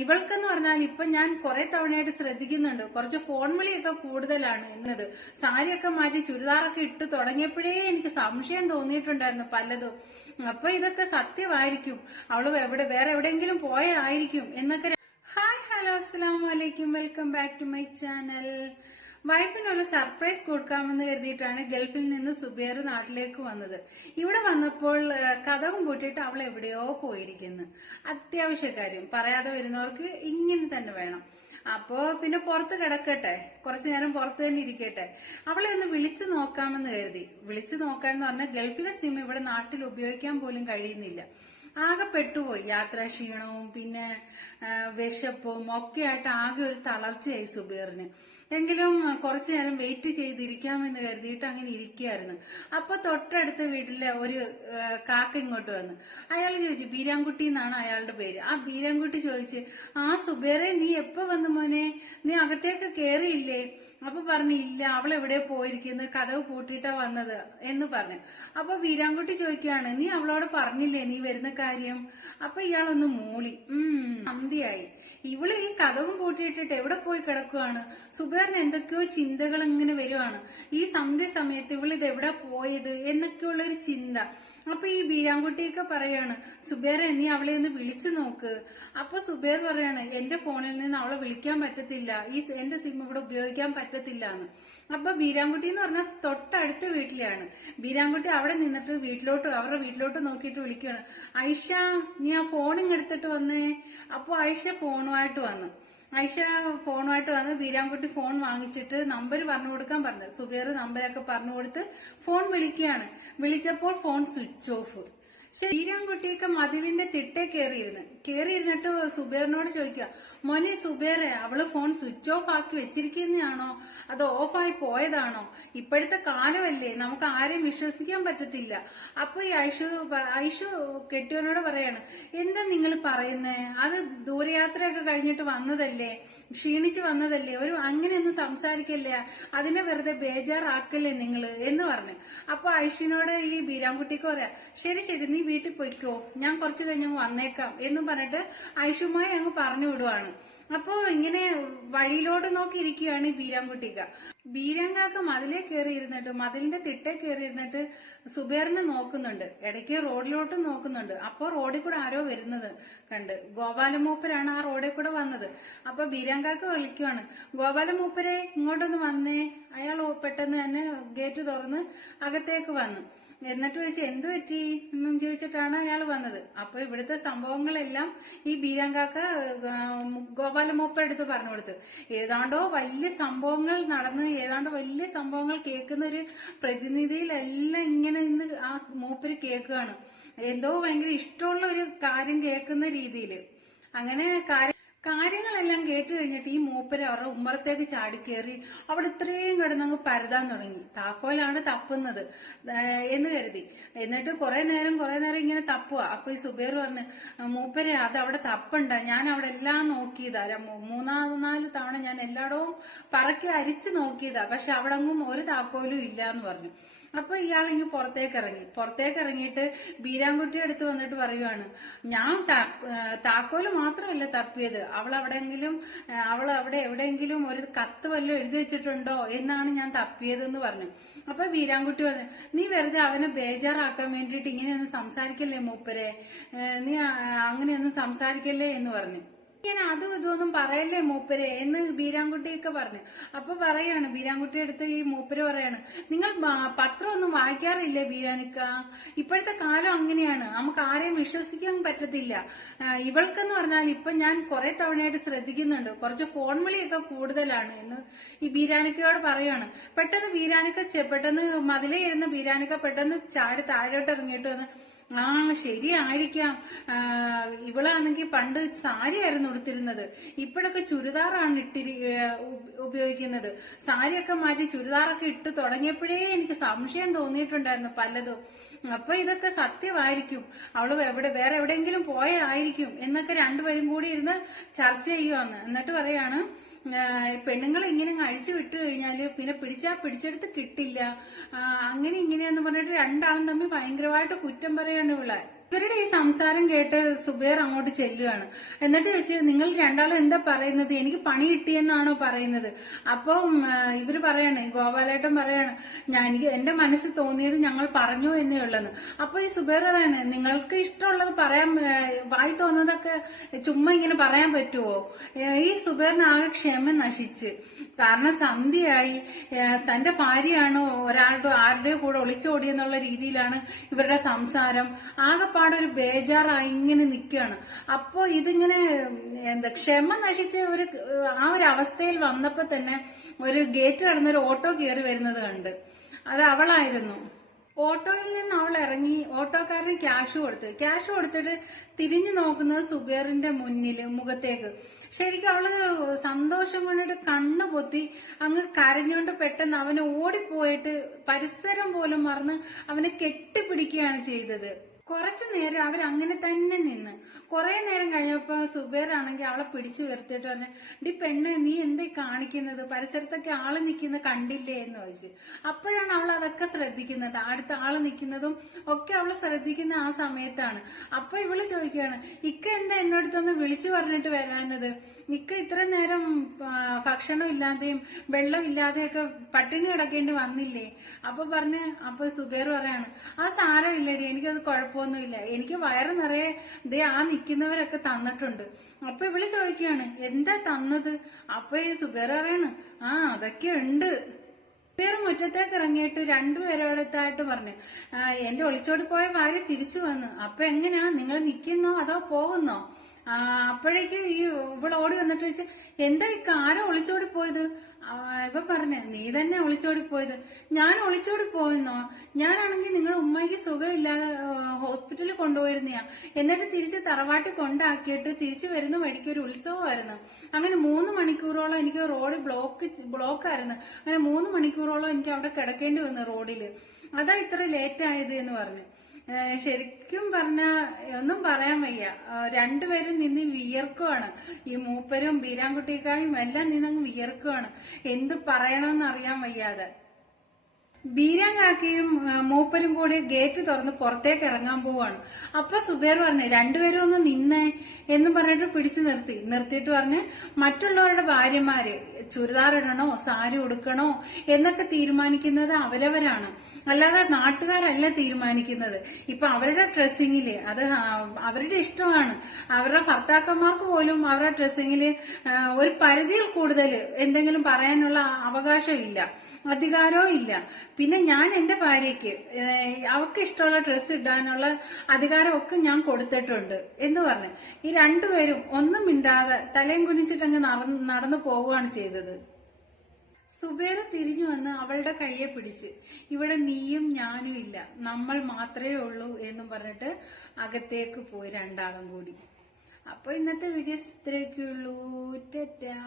ഇവൾക്കെന്ന് പറഞ്ഞാൽ ഇപ്പൊ ഞാൻ കുറെ തവണയായിട്ട് ശ്രദ്ധിക്കുന്നുണ്ട്, കുറച്ച് ഫോൺ വിളിയൊക്കെ കൂടുതലാണ് എന്നത്. സാരിയൊക്കെ മാറ്റി ചുരിദാറൊക്കെ ഇട്ട് തുടങ്ങിയപ്പോഴേ എനിക്ക് സംശയം തോന്നിയിട്ടുണ്ടായിരുന്നു പലതും. അപ്പൊ ഇതൊക്കെ സത്യമായിരിക്കും, അവള് വേറെ എവിടെയെങ്കിലും പോയതായിരിക്കും എന്നൊക്കെ. ഹായ്, ഹലോ, അസ്സലാമു അലൈക്കും, welcome back to my channel. വൈഫിന് ഒരു സർപ്രൈസ് കൊടുക്കാമെന്ന് കരുതിയിട്ടാണ് ഗൾഫിൽ നിന്ന് സുബൈർ നാട്ടിലേക്ക് വന്നത്. ഇവിടെ വന്നപ്പോൾ കതകും പൂട്ടിയിട്ട് അവൾ എവിടെയോ പോയിരിക്കുന്നു. അത്യാവശ്യ കാര്യം പറയാതെ വരുന്നവർക്ക് ഇങ്ങനെ തന്നെ വേണം. അപ്പോ പിന്നെ പുറത്ത് കിടക്കട്ടെ, കുറച്ചു നേരം പുറത്ത് തന്നെ ഇരിക്കട്ടെ, അവളെ ഒന്ന് വിളിച്ചു നോക്കാമെന്ന് കരുതി. വിളിച്ചു നോക്കാന്ന് പറഞ്ഞാൽ ഗൾഫിലെ സിം ഇവിടെ നാട്ടിൽ ഉപയോഗിക്കാൻ പോലും കഴിയുന്നില്ല. ആകെ പെട്ടുപോയി. യാത്രാ ക്ഷീണവും പിന്നെ വിശപ്പും ഒക്കെ ആയിട്ട് ആകെ ഒരു തളർച്ചയായി സുബൈറിന്. എങ്കിലും കുറച്ചു നേരം വെയിറ്റ് ചെയ്തിരിക്കാമെന്ന് കരുതിയിട്ട് അങ്ങനെ ഇരിക്കുകയായിരുന്നു. അപ്പൊ തൊട്ടടുത്ത വീട്ടിലെ ഒരു കാക്ക ഇങ്ങോട്ട് വന്നു. അയാൾ ചോദിച്ചു, ബീരാൻകുട്ടി എന്നാണ് അയാളുടെ പേര്. ആ ബീരാൻകുട്ടി ചോദിച്ച്, ആ സുബൈറെ, നീ എപ്പോ വന്നു മോനെ, നീ അകത്തേക്ക് കേറിയില്ലേ? അപ്പൊ പറഞ്ഞു, ഇല്ല, അവൾ എവിടെ പോയിരിക്കുന്നത്, കതവ് പൂട്ടിയിട്ടാ വന്നത് എന്ന് പറഞ്ഞു. അപ്പൊ ബീരാൻകുട്ടി ചോദിക്കുകയാണ്, നീ അവളോട് പറഞ്ഞില്ലേ നീ വരുന്ന കാര്യം? അപ്പൊ ഇയാളൊന്ന് മൂളി. സന്ധ്യയായി. ഇവള് ഈ കതവും പൂട്ടിയിട്ടിട്ട് എവിടെ പോയി കിടക്കുകയാണ്? സുബൈറിന് എന്തൊക്കെയോ ചിന്തകൾ ഇങ്ങനെ വരുവാണ്. ഈ സന്ധ്യ സമയത്ത് ഇവൾ ഇത് എവിടെ പോയത് എന്നൊക്കെയുള്ള ഒരു ചിന്ത. അപ്പൊ ഈ ബീരാൻകുട്ടിയൊക്കെ പറയാണ്, സുബൈറെ, നീ അവളെ ഒന്ന് വിളിച്ചു നോക്ക്. അപ്പൊ സുബൈർ പറയാണ്, എന്റെ ഫോണിൽ നിന്ന് അവളെ വിളിക്കാൻ പറ്റത്തില്ല, എന്റെ സിം ഇവിടെ ഉപയോഗിക്കാൻ പറ്റത്തില്ല എന്ന്. അപ്പൊ ബീരാൻകുട്ടി എന്ന് പറഞ്ഞാൽ തൊട്ടടുത്ത വീട്ടിലാണ്. ബീരാൻകുട്ടി അവിടെ നിന്നിട്ട് അവരുടെ വീട്ടിലോട്ട് നോക്കിയിട്ട് വിളിക്കുകയാണ്, ഐഷ, നീ ആ ഫോണിങ് എടുത്തിട്ട് വന്നേ. അപ്പൊ ഐഷ ഫോണുമായിട്ട് വന്ന് ബീരാൻകുട്ടി ഫോൺ വാങ്ങിച്ചിട്ട് നമ്പർ പറഞ്ഞു കൊടുക്കാൻ പറഞ്ഞു. സുബൈർ നമ്പരൊക്കെ പറഞ്ഞു കൊടുത്ത് ഫോൺ വിളിച്ചപ്പോൾ ഫോൺ സ്വിച്ച് ഓഫ്. ബീരാൻകുട്ടിയൊക്കെ മതിലിന്റെ തിട്ടേ കേറിയിരുന്നിട്ട് സുബൈറിനോട് ചോദിക്കുക, മോനെ സുബൈറെ, അവള് ഫോൺ സ്വിച്ച് ഓഫ് ആക്കി വെച്ചിരിക്കുന്നതാണോ അതോ ഓഫായി പോയതാണോ? ഇപ്പോഴത്തെ കാലമല്ലേ, നമുക്ക് ആരെയും വിശ്വസിക്കാൻ പറ്റത്തില്ല. അപ്പൊ ഈ ഐഷു കെട്ടിയവനോട് പറയാണ്, എന്താ നിങ്ങൾ പറയുന്നേ, അത് ദൂരയാത്രയൊക്കെ കഴിഞ്ഞിട്ട് വന്നതല്ലേ, ക്ഷീണിച്ച് വന്നതല്ലേ, അങ്ങനെയൊന്നും സംസാരിക്കല്ലേ, അതിനെ വെറുതെ ബേജാറാക്കല്ലേ നിങ്ങൾ എന്ന് പറഞ്ഞു. അപ്പൊ ഐഷിനോട് ഈ ബീരാൻകുട്ടിക്ക് പറയാ, ശരി ശരി, നീ വീട്ടിൽ പോയിക്കോ, ഞാൻ കുറച്ചു കഴിഞ്ഞ് വന്നേക്കാം എന്ന് പറഞ്ഞിട്ട് ഐഷുമായി അങ്ങ് പറഞ്ഞു വിടുവാണ്. അപ്പോ ഇങ്ങനെ വഴിയിലോട്ട് നോക്കി ഇരിക്കുകയാണ് ബീരാൻകുട്ടിക്ക. ബീരാങ്കാക്ക മതിലിന്റെ തിട്ടേ കയറിയിരുന്നിട്ട് സുബൈറിനെ നോക്കുന്നുണ്ട്, ഇടയ്ക്ക് റോഡിലോട്ട് നോക്കുന്നുണ്ട്. അപ്പോ റോഡിൽ കൂടെ ആരോ വരുന്നത് കണ്ട്. ഗോപാലമൂപ്പരാണ് ആ റോഡിൽ കൂടെ വന്നത്. അപ്പൊ ബീരാങ്കാക്ക വിളിക്കുവാണ്, ഗോപാലമൂപ്പരെ, ഇങ്ങോട്ടൊന്ന് വന്നേ. അയാൾ പെട്ടെന്ന് തന്നെ ഗേറ്റ് തുറന്ന് അകത്തേക്ക് വന്നു. എന്നിട്ട് ചോദിച്ചു, എന്തു പറ്റി എന്നും ചോദിച്ചിട്ടാണ് അയാൾ വന്നത്. അപ്പൊ ഇവിടുത്തെ സംഭവങ്ങളെല്ലാം ഈ ബീരാങ്കാക്ക ഗോപാലമൂപ്പർ എടുത്ത് പറഞ്ഞു കൊടുത്തു. ഏതാണ്ടോ വലിയ സംഭവങ്ങൾ നടന്ന്, ഏതാണ്ടോ വലിയ സംഭവങ്ങൾ കേൾക്കുന്ന ഒരു പ്രതിനിധിയിലെല്ലാം ഇങ്ങനെ നിന്ന് ആ മൂപ്പര് കേൾക്കുകയാണ്. എന്തോ ഭയങ്കര ഇഷ്ടമുള്ള ഒരു കാര്യം കേൾക്കുന്ന രീതിയിൽ. അങ്ങനെ കാര്യങ്ങളെല്ലാം കേട്ട് കഴിഞ്ഞിട്ട് ഈ മൂപ്പര് അവരുടെ ഉമ്മറത്തേക്ക് ചാടിക്കേറി അവിടെ ഇത്രയും കിടന്നങ്ങ് പരതാൻ തുടങ്ങി. താക്കോലാണ് തപ്പുന്നത് എന്ന് കരുതി. എന്നിട്ട് കുറെ നേരം ഇങ്ങനെ തപ്പുക. അപ്പൊ ഈ സുബൈർ പറഞ്ഞു, മൂപ്പരെ, അത് അവിടെ തപ്പണ്ട, ഞാൻ അവിടെ എല്ലാം നോക്കിയതാ, 3-4 തവണ ഞാൻ എല്ലായിടവും പറക്കി അരിച്ചു നോക്കിയതാ, പക്ഷെ അവിടെ അങ്ങും ഒരു താക്കോലും ഇല്ല എന്ന് പറഞ്ഞു. അപ്പൊ ഇയാളിങ്ങ് പുറത്തേക്ക് ഇറങ്ങിയിട്ട് ബീരാൻകുട്ടി അടുത്ത് വന്നിട്ട് പറയുവാണ്, ഞാൻ താക്കോല് മാത്രമല്ല തപ്പിയത്, അവൾ അവിടെ എവിടെയെങ്കിലും ഒരു കത്ത് വല്ലതും എഴുതി വെച്ചിട്ടുണ്ടോ എന്നാണ് ഞാൻ തപ്പിയതെന്ന് പറഞ്ഞു. അപ്പൊ ബീരാൻകുട്ടി പറഞ്ഞു, നീ വെറുതെ അവനെ ബേജാറാക്കാൻ വേണ്ടിയിട്ട് ഇങ്ങനെയൊന്നും സംസാരിക്കല്ലേ മൂപ്പരെ, നീ അങ്ങനെയൊന്നും സംസാരിക്കല്ലേ എന്ന് പറഞ്ഞു. ഇങ്ങനെ അതും ഇതൊന്നും പറയല്ലേ മൂപ്പരെ എന്ന് ബീരാൻകുട്ടിയൊക്കെ പറഞ്ഞു. അപ്പൊ പറയാണ്, ബീരാൻകുട്ടി അടുത്ത് ഈ മൂപ്പര് പറയാണ്, നിങ്ങൾ പത്രമൊന്നും വായിക്കാറില്ലേ ബീരാനിക്ക? ഇപ്പോഴത്തെ കാലം അങ്ങനെയാണ്, നമുക്ക് ആരെയും വിശ്വസിക്കാൻ പറ്റത്തില്ല. ഇവൾക്കെന്ന് പറഞ്ഞാൽ ഇപ്പൊ ഞാൻ കുറെ തവണയായിട്ട് ശ്രദ്ധിക്കുന്നുണ്ട്, കുറച്ച് ഫോൺ വിളിയൊക്കെ കൂടുതലാണ് എന്ന് ഈ ബീരാനിക്കയോട് പറയാണ്. പെട്ടെന്ന് മതിലേ ഇരുന്ന ബീരാനിക്ക പെട്ടെന്ന് ചാടി താഴോട്ട് ഇറങ്ങിയിട്ട് വന്ന്, ആ ശരിയായിരിക്കാം, ഇവളാണെങ്കിൽ പണ്ട് സാരിയായിരുന്നു ഉടുത്തിരുന്നത്, ഇപ്പോഴൊക്കെ ചുരിദാറാണ് ഉപയോഗിക്കുന്നത്. സാരിയൊക്കെ മാറ്റി ചുരിദാറൊക്കെ ഇട്ട് തുടങ്ങിയപ്പോഴേ എനിക്ക് സംശയം തോന്നിയിട്ടുണ്ടായിരുന്നു പലതും. അപ്പൊ ഇതൊക്കെ സത്യമായിരിക്കും, അവള് വേറെ എവിടെയെങ്കിലും പോയതായിരിക്കും എന്നൊക്കെ രണ്ടുപേരും കൂടി ഇരുന്ന് ചർച്ച ചെയ്യുവാന്ന്. എന്നിട്ട് പറയാണ്, പെണ്ണുങ്ങൾ ഇങ്ങനെ അഴിച്ചു വിട്ടു കഴിഞ്ഞാല് പിന്നെ പിടിച്ചെടുത്ത് കിട്ടില്ല, അങ്ങനെ ഇങ്ങനെയെന്ന് പറഞ്ഞിട്ട് രണ്ടാളും തമ്മിൽ ഭയങ്കരമായിട്ട് കുറ്റം പറയാണ് ഇവളെ. ഇവരുടെ ഈ സംസാരം കേട്ട് സുബൈർ അങ്ങോട്ട് ചെല്ലുകയാണ്. എന്നിട്ട് ചോദിച്ചു, നിങ്ങൾ രണ്ടാളും എന്താ പറയുന്നത്? എനിക്ക് പണി കിട്ടിയെന്നാണോ പറയുന്നത്? അപ്പം ഇവര് പറയാണ്, ഗോപാലേട്ടൻ പറയാണ്, എനിക്ക് എന്റെ മനസ്സിൽ തോന്നിയത് ഞങ്ങൾ പറഞ്ഞു എന്നേ ഉള്ളെന്ന്. അപ്പൊ ഈ സുബൈർ പറയാണ്, നിങ്ങൾക്ക് ഇഷ്ടമുള്ളത് പറയാൻ, വായി തോന്നുന്നതൊക്കെ ചുമ്മാ ഇങ്ങനെ പറയാൻ പറ്റുമോ? ഈ സുബൈറിന് ആകെ ക്ഷമ നശിച്ച്. കാരണം സന്ധ്യയായി, തന്റെ ഭാര്യയാണ് ആരുടെയോ കൂടെ ഒളിച്ചോടിയെന്നുള്ള രീതിയിലാണ് ഇവരുടെ സംസാരം. ആകെപ്പാടൊരു ബേജാറായി ഇങ്ങനെ നിൽക്കുകയാണ്. അപ്പൊ ഇതിങ്ങനെ ക്ഷമ നശിച്ച ആ ഒരു അവസ്ഥയിൽ വന്നപ്പോ തന്നെ ഒരു ഗേറ്റ് കടന്നൊരു ഓട്ടോ കയറി വരുന്നത് കണ്ട്. അത് അവളായിരുന്നു. ഓട്ടോയിൽ നിന്ന് അവൾ ഇറങ്ങി ഓട്ടോക്കാരന് ക്യാഷ് കൊടുത്തിട്ട് തിരിഞ്ഞു നോക്കുന്നത് സുബൈറിന്റെ മുഖത്തേക്ക്. ശരിക്കും അവള് സന്തോഷം കൊണ്ടിട്ട് കണ്ണു പൊത്തി അങ്ങ് കരഞ്ഞുകൊണ്ട് പെട്ടെന്ന് അവന് ഓടിപ്പോയിട്ട് പരിസരം പോലും മറന്ന് അവനെ കെട്ടിപ്പിടിക്കുകയാണ് ചെയ്തത്. കുറച്ചു നേരം അവരങ്ങനെ തന്നെ നിന്ന്. കുറെ നേരം കഴിഞ്ഞപ്പോ സുബൈർ ആണെങ്കിൽ അവളെ പിടിച്ചു വരുത്തിട്ട് പറഞ്ഞു, ഡി പെണ്ണ്, നീ എന്താ കാണിക്കുന്നത്? പരിസരത്തൊക്കെ ആള് നിൽക്കുന്ന കണ്ടില്ലേ എന്ന് ചോദിച്ചു. അപ്പോഴാണ് അവൾ അതൊക്കെ ശ്രദ്ധിക്കുന്നത്. അടുത്ത ആള് നിൽക്കുന്നതും ഒക്കെ അവള് ശ്രദ്ധിക്കുന്ന ആ സമയത്താണ്. അപ്പൊ ഇവള് ചോദിക്കുകയാണ്, ഇക്ക എന്താ എന്നോടത്തൊന്ന് വിളിച്ചു പറഞ്ഞിട്ട് വരാനത്? ഇക്ക ഇത്ര നേരം ഭക്ഷണം ഇല്ലാതെയും വെള്ളം ഇല്ലാതെയൊക്കെ പട്ടിണി കിടക്കേണ്ടി വന്നില്ലേ? അപ്പൊ സുബൈർ പറയാണ്, ആ സാരമില്ലടി, എനിക്കത് കുഴപ്പമൊന്നുമില്ല, എനിക്ക് വയറ് നിറയെ ദേ ആ നിൽക്കുന്നവരൊക്കെ തന്നിട്ടുണ്ട്. അപ്പൊ ഇവള് ചോദിക്കുകയാണ്, എന്താ തന്നത്? അപ്പൊ ഈ സുബൈർ പറയാണ്, ആ അതൊക്കെ ഉണ്ട്. സുബൈർ മുറ്റത്തേക്ക് ഇറങ്ങിയിട്ട് രണ്ടുപേരോടത്തായിട്ട് പറഞ്ഞു, എന്റെ ഒളിച്ചോടി പോയ ഭാര്യ തിരിച്ചു വന്നു. അപ്പൊ എങ്ങനെയാ, നിങ്ങൾ നിൽക്കുന്നോ അതോ പോകുന്നോ? അപ്പോഴേക്കും ഇവൾ ഓടി വന്നിട്ട് ചോദിച്ചു, എന്താ ആരോ ഒളിച്ചോടി പോയത്? ഇവ പറഞ്ഞ, നീ തന്നെ ഒളിച്ചോടി പോയത്. ഞാൻ ഒളിച്ചോടി പോയെന്നോ? ഞാനാണെങ്കിൽ നിങ്ങളുടെ ഉമ്മയ്ക്ക് സുഖമില്ലാതെ ഹോസ്പിറ്റലിൽ കൊണ്ടുപോയിരുന്നയാ. എന്നിട്ട് തിരിച്ച് തറവാട്ടിൽ കൊണ്ടാക്കിയിട്ട് തിരിച്ചു വരുന്ന വഴിക്ക് ഒരു ഉത്സവമായിരുന്നു. അങ്ങനെ 3 മണിക്കൂറോളം എനിക്ക് റോഡ് ബ്ലോക്കായിരുന്നു. അങ്ങനെ 3 മണിക്കൂറോളം എനിക്ക് അവിടെ കിടക്കേണ്ടി വന്നു റോഡില്. അതാ ഇത്ര ലേറ്റ് ആയത് എന്ന് പറഞ്ഞു. ശരിക്കും പറഞ്ഞ ഒന്നും പറയാൻ വയ്യ. രണ്ടുപേരും നിന്ന് വിയർക്കുവാണ്. ഈ മൂപ്പരും ബീരാൻകുട്ടിക്കായും എല്ലാം നിന്നങ്ങ് വിയർക്കുവാണ്. എന്ത് പറയണമെന്ന് അറിയാൻ വയ്യാതെ. ബീരാൻ കാക്കയും മൂപ്പരും കൂടി ഗേറ്റ് തുറന്ന് പുറത്തേക്ക് ഇറങ്ങാൻ പോവാണ്. അപ്പൊ സുബൈർ പറഞ്ഞു, രണ്ടുപേരും ഒന്ന് നിന്നേ എന്ന് പറഞ്ഞിട്ട് പിടിച്ചു നിർത്തിയിട്ട് പറഞ്ഞ്, മറ്റുള്ളവരുടെ ഭാര്യമാര് ചുരിദാർ ഇടണോ സാരി ഉടുക്കണോ എന്നൊക്കെ തീരുമാനിക്കുന്നത് അവരവരാണ്, അല്ലാതെ നാട്ടുകാരല്ല തീരുമാനിക്കുന്നത്. ഇപ്പൊ അവരുടെ ഡ്രസ്സിങ്ങില് അത് അവരുടെ ഇഷ്ടമാണ്. അവരുടെ ഭർത്താക്കന്മാർക്ക് പോലും അവരുടെ ഡ്രസ്സിങ്ങില് ഒരു പരിധിയിൽ കൂടുതൽ എന്തെങ്കിലും പറയാനുള്ള അവകാശമില്ല, അധികാരവും ഇല്ല. പിന്നെ ഞാൻ എന്റെ ഭാര്യയ്ക്ക് അവർക്ക് ഇഷ്ടമുള്ള ഡ്രസ്സ് ഇടാനുള്ള അധികാരമൊക്കെ ഞാൻ കൊടുത്തിട്ടുണ്ട് എന്ന് പറഞ്ഞു. ഈ രണ്ടുപേരും ഒന്നും മിണ്ടാതെ തലയും കുനിച്ചിട്ടങ്ങ് നടന്നു പോവുകയാണ് ചെയ്തത്. സുബൈർ തിരിഞ്ഞു വന്ന് അവളുടെ കയ്യെ പിടിച്ച്, ഇവിടെ നീയും ഞാനും ഇല്ല, നമ്മൾ മാത്രമേ ഉള്ളൂ എന്നും പറഞ്ഞിട്ട് അകത്തേക്ക് പോയി രണ്ടാളും കൂടി. അപ്പൊ ഇന്നത്തെ വീഡിയോസ് ഇത്രയൊക്കെയുള്ളൂ. ടാറ്റാ.